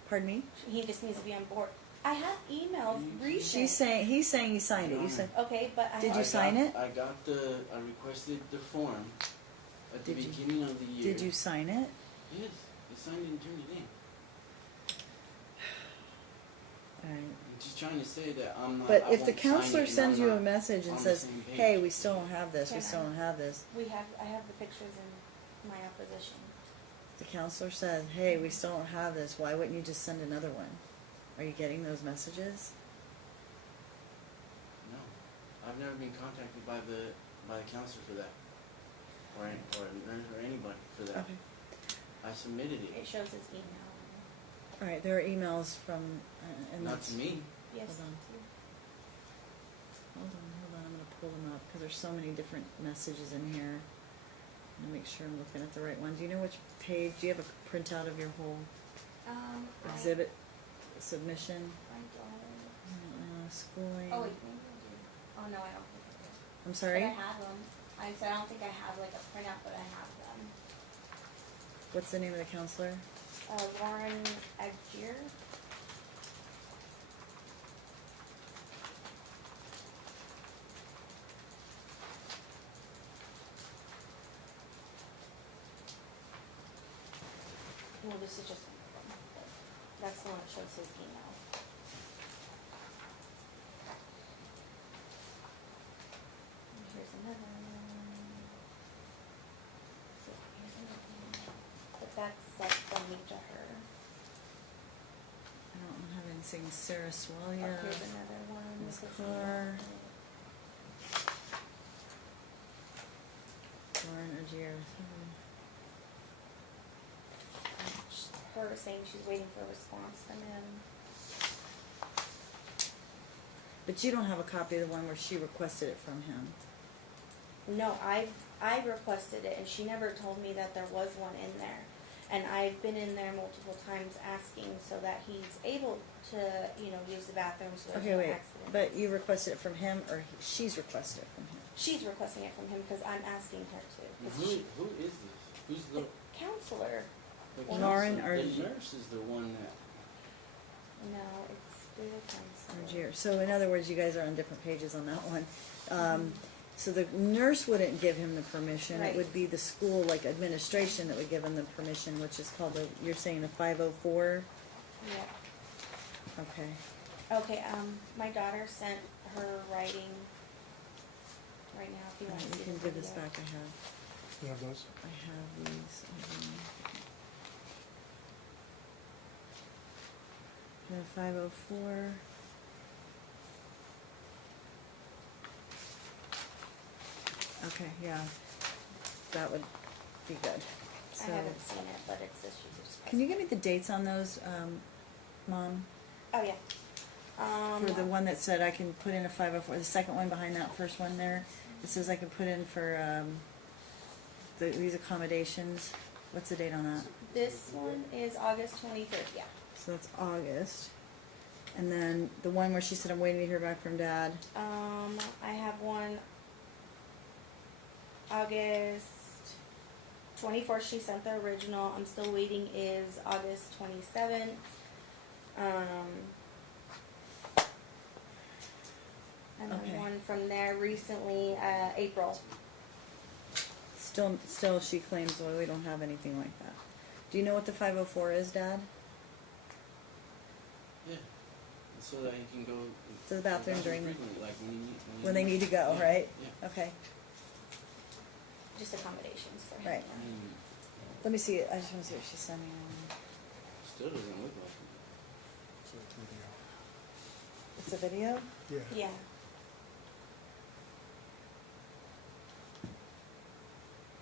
Pardon me? He just needs to be on board. I have emailed recent. He's saying he signed it, you said, Okay, but I Did have, you sign it? I requested the form at the Did you- beginning of the year. did you sign it? Yes, I signed it and turned it in. Alright. I'm just trying to say that I'm not. But I if the won't sign counselor it and sends I'm you a not message and on the says, same page. hey, we still don't have this, we Can still I? don't have this, I have the pictures in my opposition. the counselor says, hey, we still don't have this, why wouldn't you just send another one? Are you getting those messages? No, I've never been contacted by the counselor for that, or a nurse or anybody for that. Okay. I submitted It it, shows his email. Alright, there are emails from, and not that's, to me. Yes. Hold on. Hold on, I'm gonna pull them up, because there's so many different messages in here. I'm gonna make sure I'm looking at the right one. Do you know which page, do you have a printout of your whole exhibit submission? I don't. Schooling. Oh wait, maybe I do. Oh no, I don't think I do. I'm sorry? But I have them. I said I don't think I have like a printout, but I have them. What's the name of the counselor? Lauren Agier. Well, this is just one of them. But that's the one that shows his email. And here's another one. So here's another one. But that's like from me to her. I don't have anything. Sarah Swalia. Oh, here's another one. Miss with his Carr. email. Lauren Agier. Her saying she's waiting for a response from him. But you don't have a copy of the one where she requested it from him. No, I requested it, and she never told me that there was one in there. And I've been in there multiple times asking so that he's able to, you know, use the bathroom so there's Okay, no wait. accident. But you requested it from him, or she's requested it from him? She's requesting it from him because I'm asking her to. 'Cause Who, she, who is this? Who's the the counselor. Lauren counselor? Argy- The nurse is the one that. No, it's the counselor. Rogier. So in other words, you guys are on different pages on that one. So the nurse wouldn't give him the permission. It Right. would be the school, like administration, that would give him the permission, which is called the, you're saying the 504? Yeah. Okay. Okay, my daughter sent her writing right now, if you want to You see can the give this video. back, I have. You have those? I have these. The 504. Okay, yeah, that would be good. I So, haven't seen it, but it's this she's can you give me the dates on those, Mom? Oh, yeah. For the one that said I can put in a 504, the second one behind that first one there, it says I can put in for, these accommodations. What's the date on that? This one is August 23rd, yeah. So that's August. And then the one where she said I'm waiting to hear back from Dad. I have one August 24th, she sent the original. I'm still waiting is August 27th. And then Okay. one from there recently, April. Still she claims, well, we don't have anything like that. Do you know what the 504 is, Dad? Yeah. So that he can go To the bathroom during the- frequently, like When they need to go, Yeah, right? Yeah. Okay, Just accommodations for him. Right. let me see it. I just want to see what she's sending. Still doesn't look like So it's video. It's a video? Yeah. Yeah.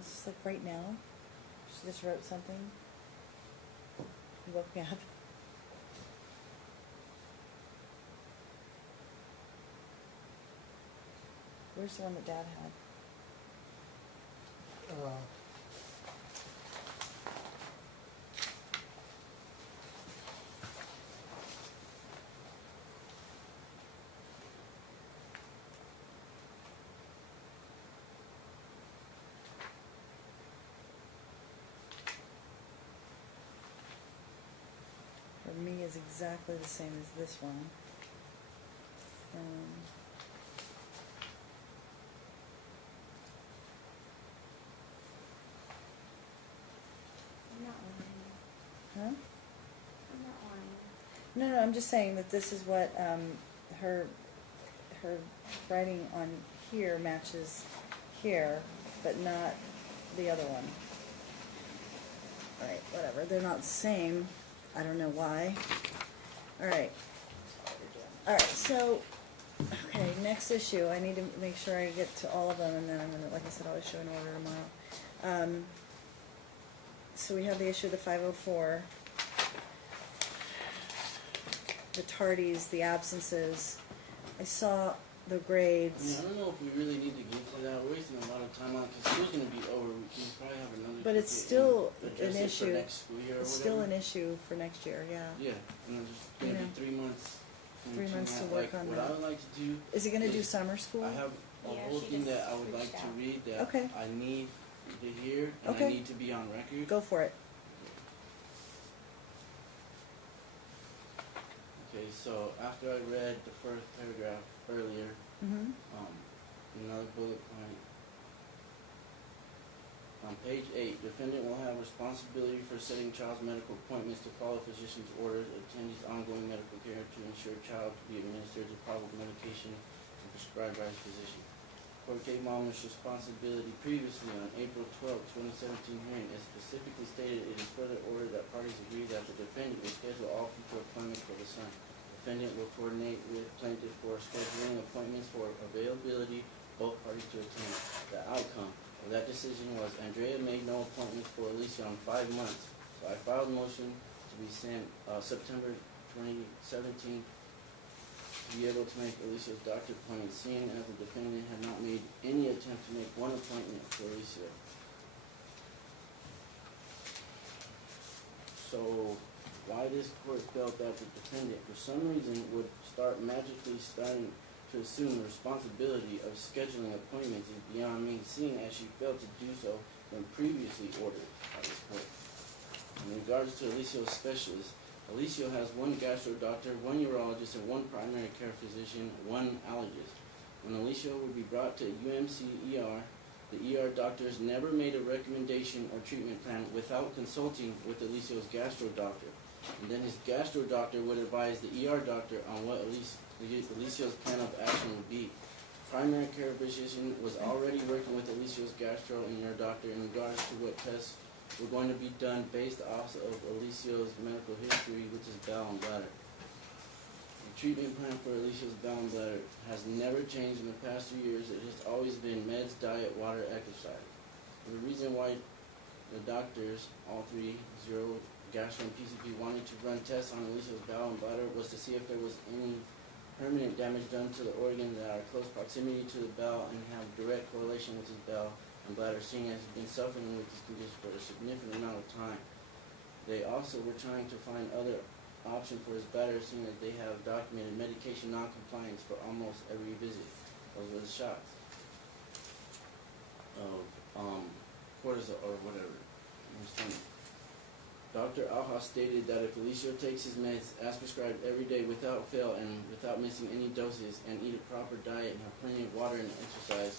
Is this like right now? She just wrote something? You woke me up. Where's the one that Dad had? For me is exactly the same as this one. I'm not lying. Huh? I'm not lying. No, I'm just saying that this is what her writing on here matches here, but not the other one. Alright, whatever. They're not the same. I don't know why. Alright. Alright, so, okay, next issue. I need to make sure I get to all of them, and then I'm going to, like I said, I'll issue an order tomorrow. So we have the issue of the 504. The tardies, the absences. I saw the I mean, grades. I don't know if we really need to get to that. We're wasting a lot of time on it because school's going to be over. We can probably have another. But it's ticket still and an address it for issue. next school year or It's still an whatever. issue for next year, yeah. Yeah, and it's going to Yeah. be 3 months. 3 months to work on what that. I would like to do. Is it gonna do is summer school? I have a Yeah, whole she thing just that I would like reached to out. read that Okay. I need to hear and Okay. I need to be on record. Go for it. Okay, so after I read the first paragraph earlier, Mm-hmm. another bullet point. On page 8, defendant will have responsibility for setting child's medical appointments to follow physician's orders, attend his ongoing medical care to ensure child to be administered the proper medication and prescribed by his physician. Court gave Mom's responsibility previously on April 12, 2017 hearing and specifically stated it is further ordered that parties agree that the defendant will schedule all future appointments for the son. Defendant will coordinate with plaintiff for scheduling appointments for availability both parties to attend. The outcome of that decision was Andrea made no appointments for Alicia on 5 months. So I filed a motion to be sent September 2017 to be able to make Alicia's doctor appointment, seeing as the defendant had not made any attempt to make one appointment for Alicia. So why this court felt that the defendant for some reason would start magically starting to to assume the responsibility of scheduling appointments is beyond me, seeing as she failed to do so when previously ordered by this court. In regards to Alicio's specialists, Alicio has one gastro doctor, one urologist, and one primary care physician, one allergist. When Alicio would be brought to UMC ER, the ER doctors never made a recommendation or treatment plan without consulting with Alicio's gastro doctor. And then his gastro doctor would advise the ER doctor on what Alicio's plan of action would be. Primary care physician was already working with Alicio's gastro and ER doctor in regards to what tests were going to be done based off of Alicio's medical history, which is bowel and bladder. The treatment plan for Alicio's bowel and bladder has never changed in the past 2 years. It has always been meds, diet, water, exercise. The reason why the doctors, all three, Zero, Gastro, and PCP, wanted to run tests on Alicio's bowel and bladder was to see if there was any permanent damage done to the organs that are close proximity to the bowel and have direct correlation with his bowel and bladder, seeing as he's been suffering with this condition for a significant amount of time. They also were trying to find other option for his bladder, seeing that they have documented medication non-compliance for almost every visit. Those were the shots of cortisol or whatever. Dr. Alha stated that if Alicio takes his meds as prescribed every day without fail and without missing any doses and eat a proper diet and have plenty of water and exercise,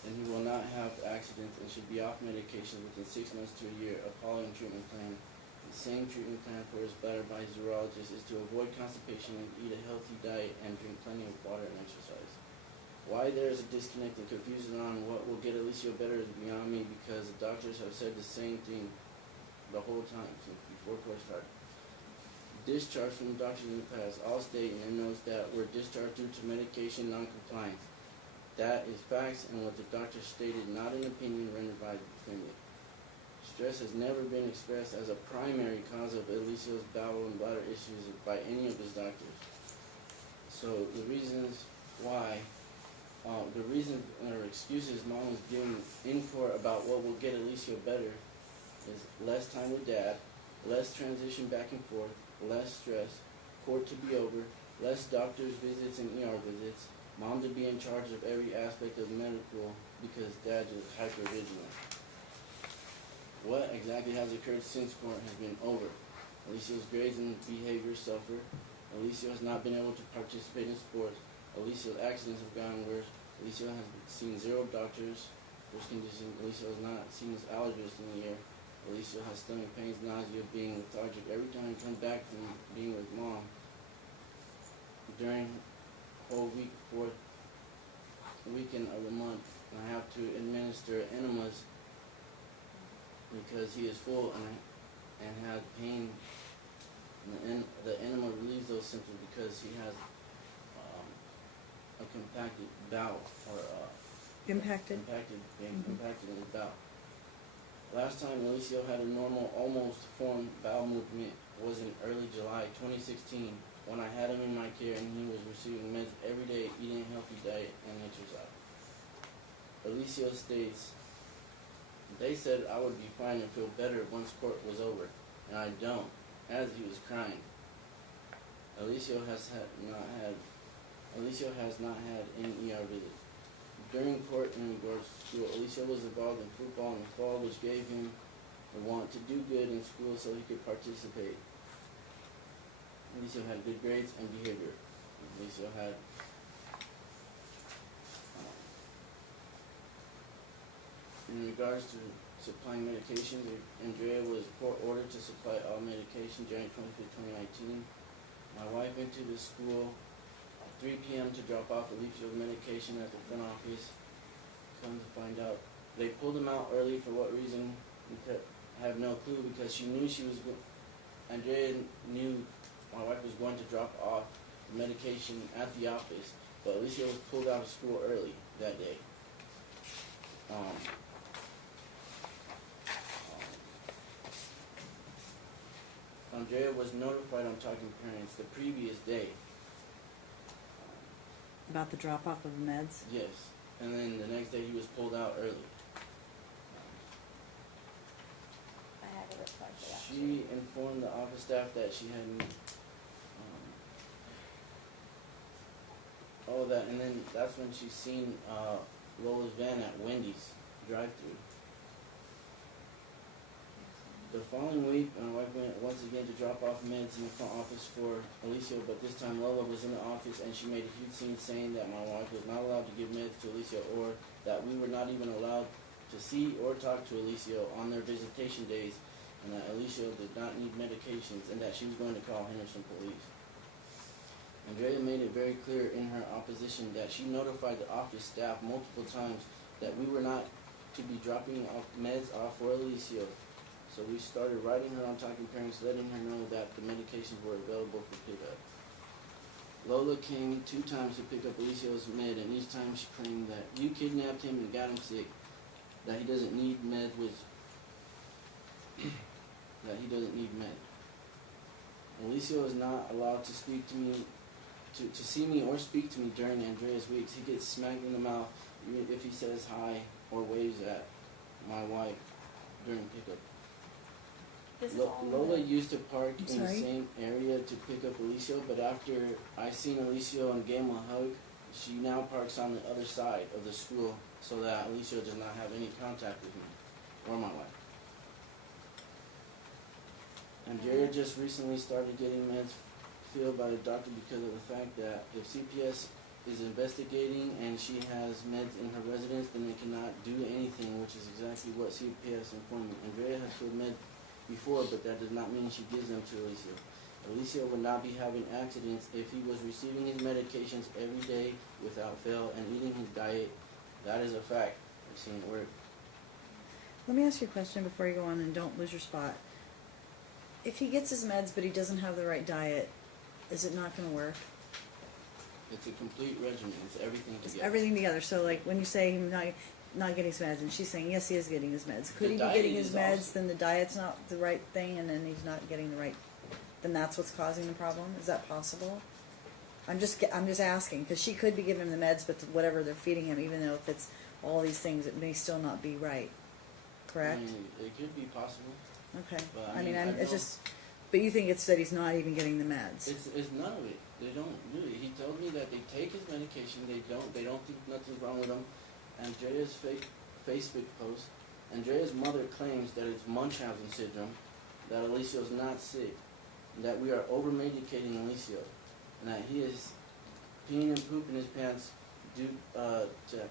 then he will not have accidents and should be off medication within 6 months to a year of following treatment plan. The same treatment plan for his bladder by his urologist is to avoid constipation and eat a healthy diet and drink plenty of water and exercise. Why there is a disconnect and confusion on what will get Alicio better is beyond me, because the doctors have said the same thing the whole time since before court started. Discharge from doctors in the past all state in their notes that were discharged due to medication non-compliance. That is facts and what the doctor stated, not an opinion rendered by the defendant. Stress has never been expressed as a primary cause of Alicio's bowel and bladder issues by any of his doctors. So the reasons why, the reasons or excuses mom was giving in court about what will get Alicio better is less time with dad, less transition back and forth, less stress, court to be over, less doctor's visits and ER visits, mom to be in charge of every aspect of medical because dad is hypervigilant. What exactly has occurred since court has been over? Alicio's grades and behavior suffer. Alicio has not been able to participate in sports. Alicio's accidents have gotten worse. Alicio has seen 0 doctors for his condition. Alicio has not seen his allergist in a year. Alicio has stomach pains, nausea, being lethargic every time he comes back from being with mom. During whole week, 4th weekend of the month, I have to administer enemas because he is full and had pain. And the enema relieves those symptoms because he has a compacted bowel or Impacted? being compacted in his bowel. Last time Alicio had a normal, almost formed bowel movement was in early July 2016 when I had him in my care and he was receiving meds every day, eating a healthy diet and exercise. Alicio states, they said I would be fine and feel better once court was over, and I don't, as he was crying. Alicio has not had any ER visits. During court in regards to school, Alicio was involved in football in the fall, which gave him the want to do good in school so he could participate. Alicio had good grades and behavior. Alicio had in regards to supplying medications, Andrea was court ordered to supply all medication January 25, 2019. My wife went to the school at 3 p.m. to drop off Alicio's medication at the front office. Come to find out, they pulled him out early for what reason, I have no clue, because she knew Andrea knew my wife was going to drop off the medication at the office, but Alicio was pulled out of school early that day. Andrea was notified on Talking Parents the previous day. About the drop-off of the meds? Yes, and then the next day he was pulled out early. I have a reply for that. She informed the office staff that she had Oh, that, and then that's when she seen Lola's van at Wendy's drive-thru. The following week, my wife went once again to drop off meds in the front office for Alicia, but this time Lola was in the office and she made a huge scene saying that my wife was not allowed to give meds to Alicia, or that we were not even allowed to see or talk to Alicia on their visitation days, and that Alicia did not need medications, and that she was going to call Henderson police. Andrea made it very clear in her opposition that she notified the office staff multiple times that we were not to be dropping off meds off for Alicia. So we started writing her on Talking Parents, letting her know that the medications were available for pickup. Lola came 2 times to pick up Alicia's med, and each time she claimed that you kidnapped him and got him sick, that he doesn't need med that he doesn't need med. Alicia is not allowed to speak to me, to see me or speak to me during Andrea's weeks. He gets smacked in the mouth if he says hi or waves at my wife during pickup. This is all Lola used to park I'm in the sorry? same area to pick up Alicia, but after I seen Alicia and gave him a hug, she now parks on the other side of the school so that Alicia does not have any contact with me or my wife. Andrea just recently started getting meds filled by the doctor because of the fact that if CPS is investigating and she has meds in her residence, then they cannot do anything, which is exactly what CPS informed me. Andrea has filled meds before, but that does not mean she gives them to Alicia. Alicia would not be having accidents if he was receiving his medications every day without fail and eating his diet. That is a fact. I've seen it work. Let me ask you a question before you go on, and don't lose your spot. If he gets his meds but he doesn't have the right diet, is it not going to work? It's a complete regimen. It's everything It's together. everything together. So, like, when you say he's not getting his meds, and she's saying yes, he is getting his meds. Could The he be diet getting his is meds? also- Then the diet's not the right thing, and then he's not getting the right. Then that's what's causing the problem. Is that possible? I'm just asking, because she could be giving him the meds, but whatever they're feeding him, even though if it's all these things, it may still not be right. Correct? I mean, it could be possible. Okay. But, I mean, I it's know- just. But you think it's that he's not even getting the meds? It's none of it. They don't do it. He told me that they take his medication. They don't think nothing's wrong with him. Andrea's fake Facebook post. Andrea's mother claims that it's Munchausen syndrome, that Alicia's not sick, that we are over-medicating Alicia, and that he is peeing and pooping his pants due to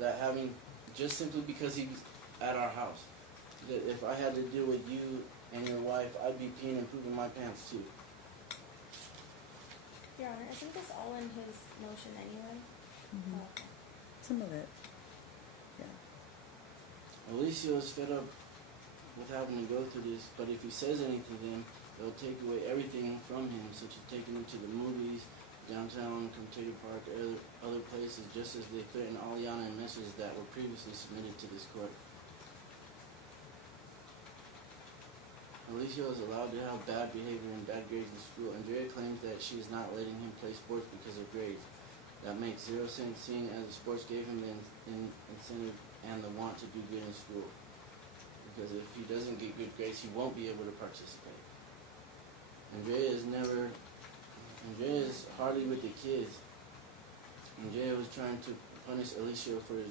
that having just simply because he's at our house. That if I had to deal with you and your wife, I'd be peeing and pooping my pants too. Your Honor, isn't this all in his motion anyway? Mhm. Oh, okay. Some of it. Yeah. Alicia is fed up with having to go through this, but if he says anything to them, they'll take away everything from him, such as taking him to the movies, downtown, Comtator Park, or other places, just as they threatened Aliana in messages that were previously submitted to this court. Alicia is allowed to have bad behavior and bad grades in school. Andrea claims that she is not letting him play sports because of grades. That makes 0 sense, seeing as the sports gave him the incentive and the want to do good in school. Because if he doesn't get good grades, he won't be able to participate. Andrea is hardly with the kids. Andrea was trying to punish Alicia for his.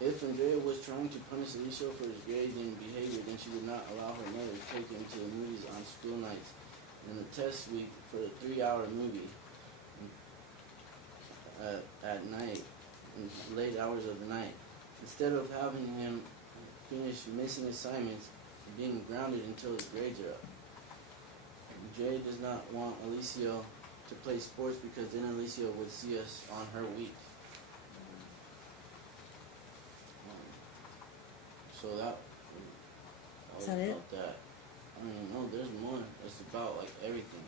If Andrea was trying to punish Alicia for his grades and behavior, then she would not allow her mother to take him to the movies on school nights and the test week for the 3-hour movie at night, in late hours of the night. Instead of having him finish missing assignments and being grounded until his grades are up. Jay does not want Alicia to play sports because then Alicia would see us on her week. So that Is was that it? about that. I mean, no, there's more. It's about like everything.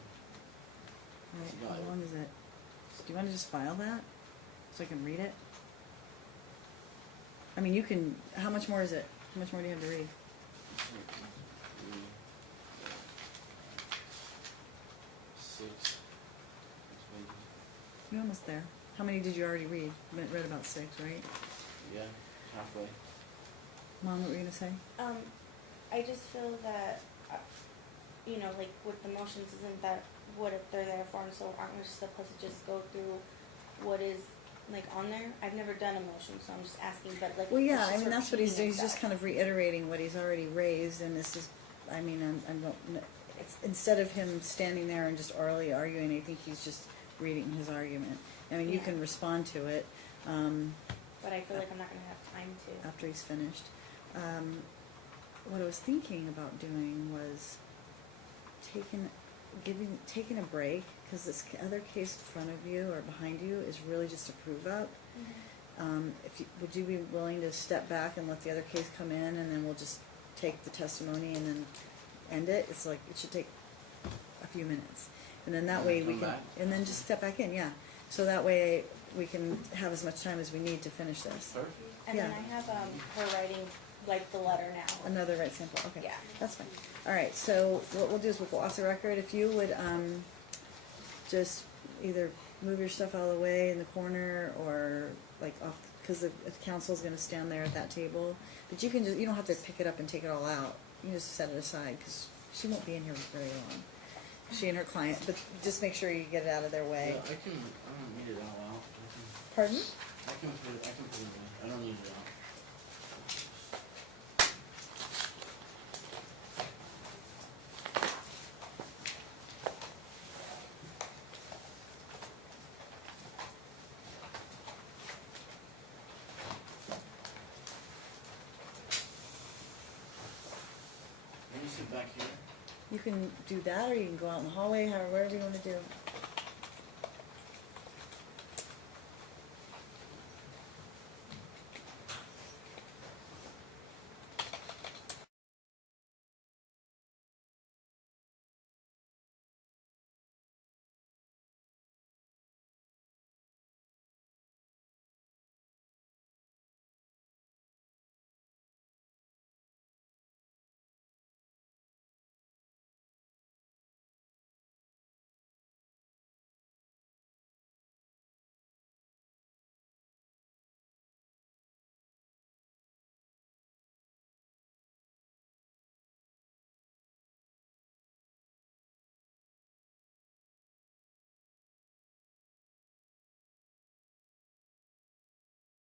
Alright, Got how it. long is it? Do you want to just file that so I can read it? I mean, you can. How much more is it? How much more do you have to read? Six. You're almost there. How many did you already read? You read about 6, right? Yeah, halfway. Mom, what were you gonna say? I just feel that, like with the motions, isn't that what they're there for? And so aren't we supposed to just go through what is, like, on there. I've never done a motion, so I'm just asking, but like. Well, yeah, it's I just mean, that's what he's doing, repeating he's just itself. kind of reiterating what he's already raised, and this is, I mean, I don't, it's, instead of him standing there and just orally arguing, I think he's just reading his argument. I mean, you Yeah. can respond to it, But I feel like I'm not gonna have time to. after he's finished. What I was thinking about doing was taking a break, because this other case in front of you or behind you is really just a prove up. Would you be willing to step back and let the other case come in, and then we'll just take the testimony and then end it? It's like, it should take a few minutes. And then that way we Come can, back? and then just step back in, yeah. So that way we can have as much time as we need to finish this. Perfect. And then Yeah. I have, her writing, like, the letter now. Another right sample, okay. Yeah. That's fine. All right, so what we'll do is we'll go off the record. If you would, just either move your stuff out of the way in the corner or like off, because the council's gonna stand there at that table. But you can just, you don't have to pick it up and take it all out. You can just set it aside, because she won't be in here very long. She and her client, but just make sure you get it out of their way. Yeah, I don't need it all out. Pardon? I can put it away. I don't need it out. Let me sit back here. You can do that, or you can go out in the hallway, wherever you wanna do.